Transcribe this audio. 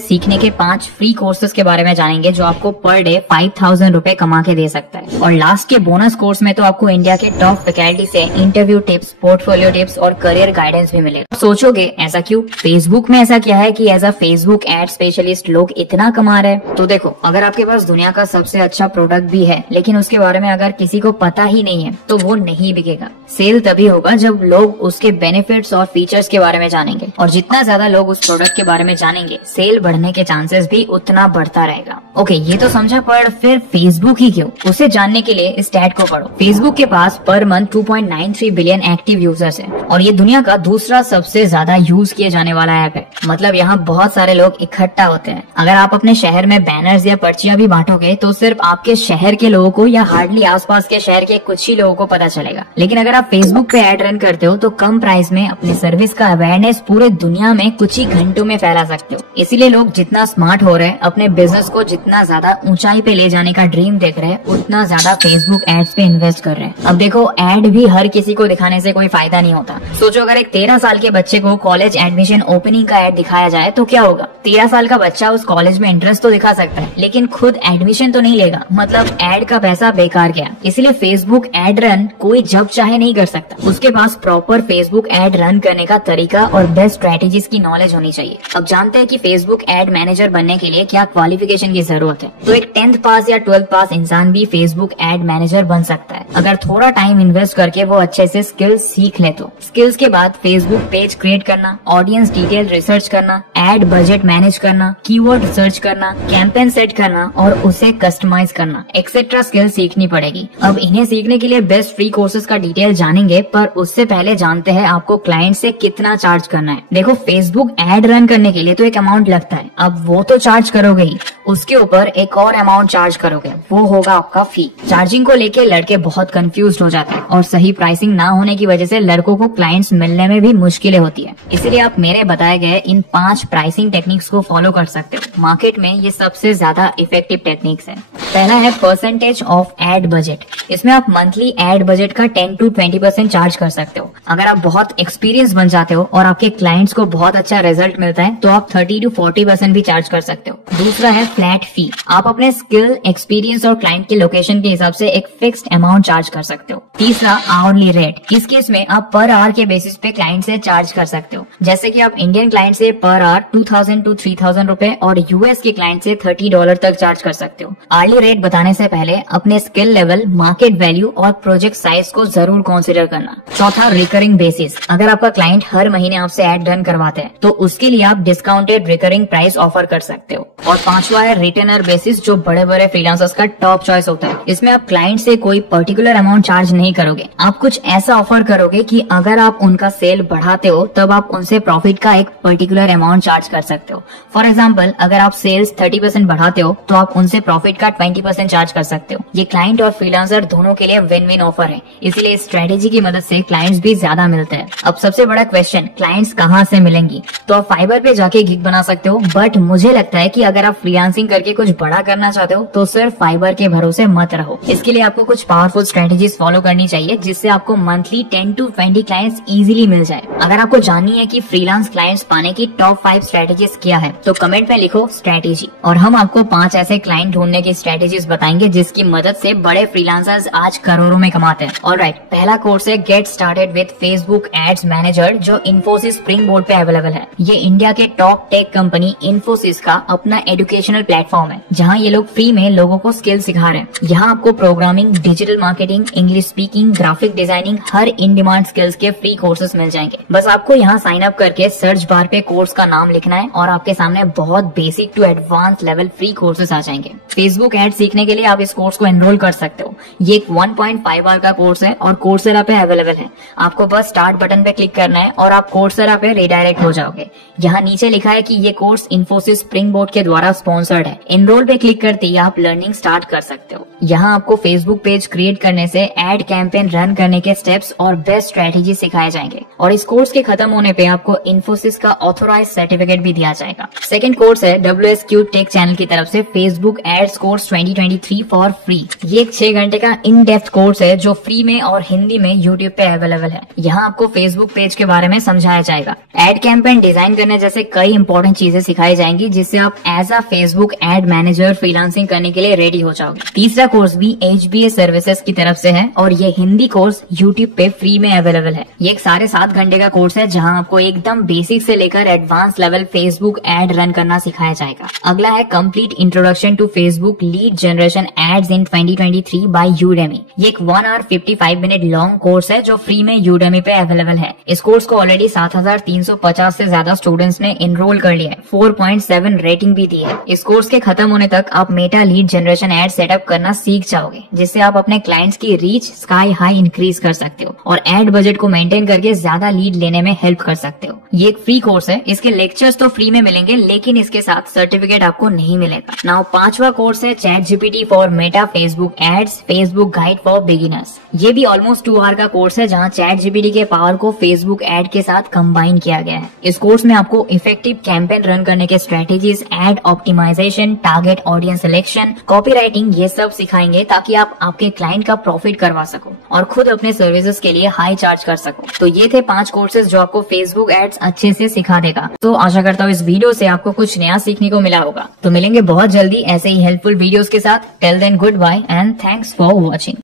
सीखने के 5 free courses के बारे में जानेंगे जो आपको पर डे 5000 रुपए कमा के दे सकता है। और लास्ट के बोनस कोर्स में तो आपको इंडिया के टॉप फैकल्टी से इंटरव्यू टिप्स, पोर्टफोलियो टिप्स और करियर गाइडेंस भी मिलेगा। सोचोगे ऐसा क्यों? फेसबुक में ऐसा क्या है कि as a Facebook ad specialist लोग इतना कमा रहे हैं? तो देखो, अगर आपके पास दुनिया का सबसे अच्छा प्रोडक्ट भी है लेकिन उसके बारे में अगर किसी को पता ही नहीं है तो वो नहीं बिकेगा। सेल तभी होगा जब लोग उसके बेनिफिट्स और फीचर्स के बारे में जानेंगे, और जितना ज्यादा लोग उस प्रोडक्ट के बारे में जानेंगे सेल बढ़ने के चांसेस भी उतना बढ़ता रहेगा। ओके, ये तो समझा, पर फिर फेसबुक ही क्यों? उसे जानने के लिए इस स्टैट को पढ़ो। फेसबुक के पास per month 2.93 billion active users है और ये दुनिया का दूसरा सबसे ज्यादा यूज किए जाने वाला ऐप है। मतलब यहाँ बहुत सारे लोग इकट्ठा होते हैं। अगर आप अपने शहर में बैनर्स या पर्चियां भी बांटोगे तो सिर्फ आपके शहर के लोगों को या हार्डली आसपास के शहर के कुछ ही लोगों को पता चलेगा। लेकिन अगर आप फेसबुक पे ऐड रन करते हो तो कम प्राइस में अपनी सर्विस का अवेयरनेस पूरे दुनिया में कुछ ही घंटों में फैला सकते हो। इसीलिए लोग जितना स्मार्ट हो रहे हैं, अपने बिजनेस को जितना ज्यादा ऊंचाई पे ले जाने का ड्रीम देख रहे हैं, उतना ज्यादा फेसबुक एड्स पे इन्वेस्ट कर रहे हैं। अब देखो, एड भी हर किसी को दिखाने से कोई फायदा नहीं होता। सोचो, अगर एक 13 साल के बच्चे को कॉलेज एडमिशन ओपनिंग का एड दिखाया जाए तो क्या होगा? 13 साल का बच्चा उस कॉलेज में इंटरेस्ट तो दिखा सकता है लेकिन खुद एडमिशन तो नहीं लेगा। मतलब एड का पैसा बेकार गया। इसलिए फेसबुक एड रन कोई जब चाहे नहीं कर सकता। उसके पास प्रॉपर फेसबुक एड रन करने का तरीका और बेस्ट स्ट्रेटेजीज की नॉलेज होनी चाहिए। अब जानते हैं कि फेसबुक एड मैनेजर बनने के लिए क्या क्वालिफिकेशन की जरूरत है। तो एक 10th पास या 12th पास इंसान भी फेसबुक एड मैनेजर बन सकता है अगर थोड़ा टाइम इन्वेस्ट करके वो अच्छे से स्किल्स सीख ले। तो स्किल्स के बाद फेसबुक पेज क्रिएट करना, ऑडियंस डिटेल रिसर्च करना, एड बजट मैनेज करना, कीवर्ड सर्च करना, कैंपेन सेट करना और उसे कस्टमाइज करना, एक्सेट्रा स्किल्स सीखनी पड़ेगी। अब इन्हें सीखने के लिए बेस्ट फ्री कोर्सेज का डिटेल जानेंगे, पर उससे पहले जानते हैं आपको क्लाइंट से कितना चार्ज करना है। देखो, फेसबुक एड रन करने के लिए तो एक अमाउंट लगता है, अब वो तो चार्ज करोगे ही, उसके ऊपर एक और अमाउंट चार्ज करोगे, वो होगा आपका फी। चार्जिंग को लेके लड़के बहुत कंफ्यूज हो जाते हैं और सही प्राइसिंग ना होने की वजह से लड़कों को क्लाइंट्स मिलने में भी मुश्किलें होती है। इसीलिए आप मेरे बताए गए इन 5 प्राइसिंग टेक्निक्स को फॉलो कर सकते हो। मार्केट में ये सबसे ज्यादा इफेक्टिव टेक्निक्स है। पहला है परसेंटेज ऑफ एड बजट। इसमें आप मंथली एड बजट का 10 to 20% चार्ज कर सकते हो। अगर आप बहुत एक्सपीरियंस बन जाते हो और आपके क्लाइंट्स को बहुत अच्छा रिजल्ट मिलता है तो आप 30 to 40% भी चार्ज कर सकते हो। दूसरा है फ्लैट फी। आप अपने स्किल, एक्सपीरियंस और क्लाइंट के लोकेशन के हिसाब से एक फिक्स्ड अमाउंट चार्ज कर सकते हो। तीसरा आवरली रेट। इस केस में आप पर आवर के बेसिस पे क्लाइंट से चार्ज कर सकते हो। जैसे कि आप इंडियन क्लाइंट से पर आवर 2000 to 3000 रुपए और यूएस के क्लाइंट से $30 तक चार्ज कर सकते हो। आर्ली रेट बताने से पहले अपने स्किल लेवल, मार्केट वैल्यू और प्रोजेक्ट साइज को जरूर कंसीडर करना। चौथा, रिकरिंग बेसिस। अगर आपका क्लाइंट हर महीने आपसे एड रन करवाते हैं तो उसके लिए आप डिस्काउंटेड रिकरिंग प्राइस ऑफर कर सकते हो। और पांचवा है रिटेनर बेसिस, जो बड़े बड़े फ्रीलांसर्स का टॉप चॉइस होता है। इसमें आप क्लाइंट से कोई पर्टिकुलर अमाउंट चार्ज नहीं करोगे, आप कुछ ऐसा ऑफर करोगे कि अगर आप उनका सेल बढ़ाते हो तब आप उनसे प्रॉफिट का एक पर्टिकुलर अमाउंट चार्ज कर सकते हो। फॉर एग्जाम्पल, अगर आप सेल्स 30% बढ़ाते हो तो आप उनसे प्रॉफिट का 20% चार्ज कर सकते हो। ये क्लाइंट और फ्रीलांसर दोनों के लिए विन विन ऑफर है, इसलिए इस स्ट्रेटेजी की मदद से क्लाइंट्स भी ज्यादा मिलते हैं। अब सबसे बड़ा क्वेश्चन, क्लाइंट्स कहाँ से मिलेंगी? तो आप फाइबर पे जाके गिग बना सकते हो, बट मुझे लगता है कि अगर आप फ्रीलांसिंग करके कुछ बड़ा करना चाहते हो तो सिर्फ फाइबर के भरोसे मत रहो। इसके लिए आपको कुछ पावरफुल स्ट्रेटेजीज फॉलो करनी चाहिए जिससे आपको मंथली 10 to 20 क्लाइंट्स इजीली मिल जाए। अगर आपको जाननी है कि फ्रीलांस क्लाइंट्स पाने की टॉप 5 स्ट्रेटेजीज क्या है तो कमेंट में लिखो स्ट्रेटेजी, और हम आपको 5 ऐसे क्लाइंट ढूंढने की स्ट्रेटेजीज बताएंगे जिसकी मदद से बड़े फ्रीलांसर्स आज करोड़ों में कमाते हैं। ऑलराइट, पहला कोर्स है get started with Facebook ads manager, जो इन्फोसिस स्प्रिंग बोर्ड पे अवेलेबल है। ये इंडिया के टॉप टेक कंपनी इन्फोसिस का अपना एजुकेशनल प्लेटफॉर्म है जहाँ ये लोग फ्री में लोगों को स्किल सिखा रहे हैं। यहाँ आपको programming, digital marketing, English speaking, graphic designing, her in demand skills के फ्री कोर्सेज मिल जाएंगे। बस आपको यहाँ साइन अप करके सर्च बार पे कोर्स का नाम लिखना है और आपके सामने बहुत basic to advance level free courses आ जाएंगे। फेसबुक एड सीखने के लिए आप इस कोर्स को एनरोल कर सकते हो। ये एक 1.5 आवर का कोर्स है और कोर्सेरा पे अवेलेबल है। आपको बस स्टार्ट बटन पे क्लिक करना है और आप कोर्सेरा पे रिडायरेक्ट हो जाओगे। यहाँ नीचे लिखा है कि ये कोर्स इन्फोसिस स्प्रिंग बोर्ड के द्वारा स्पॉन्सर्ड है। एनरोल पे क्लिक करते ही आप लर्निंग स्टार्ट कर सकते हो। यहाँ आपको फेसबुक पेज क्रिएट करने से एड कैंपेन रन करने के स्टेप्स और बेस्ट स्ट्रेटेजी सिखाए जाएंगे, और इस कोर्स के खत्म होने पे आपको इन्फोसिस का ऑथोराइज सर्टिफिकेट भी दिया जाएगा। सेकंड कोर्स है WSQ टेक चैनल की तरफ से Facebook ads course 2023 for free. ये एक 6 घंटे का इन डेप्थ कोर्स है जो फ्री में और हिंदी में यूट्यूब पे अवेलेबल है। यहाँ आपको फेसबुक पेज के बारे में समझाया जाएगा, एड कैंपेन डिजाइन करने जैसे कई इंपॉर्टेंट चीजें सिखाई जाएंगी, जिससे आप as a Facebook ad manager freelancing करने के लिए रेडी हो जाओगे। तीसरा कोर्स भी HBA सर्विसेज की तरफ से है और ये हिंदी कोर्स यूट्यूब पे फ्री में अवेलेबल है। ये एक 7.5 घंटे का कोर्स है जहाँ आपको एकदम बेसिक से लेकर advance level Facebook ad run करना सिखाया जाएगा। अगला है complete introduction to Facebook lead generation ads in 2023 by Udemy. ये एक 1 hour 55 मिनट लॉन्ग कोर्स है जो फ्री में यूडेमी पे अवेलेबल है। इस कोर्स को ऑलरेडी 7,350 से ज्यादा स्टूडेंट्स ने एनरोल कर लिया है, 4.7 रेटिंग भी दी है। इस कोर्स के खत्म होने तक आप Meta lead generation ad setup करना सीख जाओगे, जिससे आप अपने क्लाइंट्स की रीच स्काई हाई इंक्रीज कर सकते हो और एड बजट को मेंटेन करके ज्यादा लीड लेने में हेल्प कर सकते हो। ये एक फ्री कोर्स है, इसके लेक्चर्स तो फ्री में मिलेंगे लेकिन इसके साथ सर्टिफिकेट आपको नहीं मिलेगा। नाउ 5वां कोर्स है ChatGPT for Meta Facebook ads Facebook guide for beginners. ये भी ऑलमोस्ट 2 hour का कोर्स है जहाँ ChatGPT के पावर को फेसबुक एड के साथ कंबाइन किया गया है। इस कोर्स में आपको इफेक्टिव कैंपेन रन करने के strategies, ad optimisation, target audience selection, copywriting ये सब सिखाएंगे ताकि आप आपके क्लाइंट का प्रॉफिट करवा सको और खुद अपने सर्विसेज के लिए हाई चार्ज कर सको। तो ये थे 5 कोर्सेज जो आपको फेसबुक एड्स अच्छे से सिखा देगा। तो आशा करता हूँ इस वीडियो से आपको कुछ नया सीखने को मिला होगा। तो मिलेंगे बहुत जल्दी ऐसे ही हेल्पफुल वीडियोस के साथ। Till then goodbye and thanks for watching.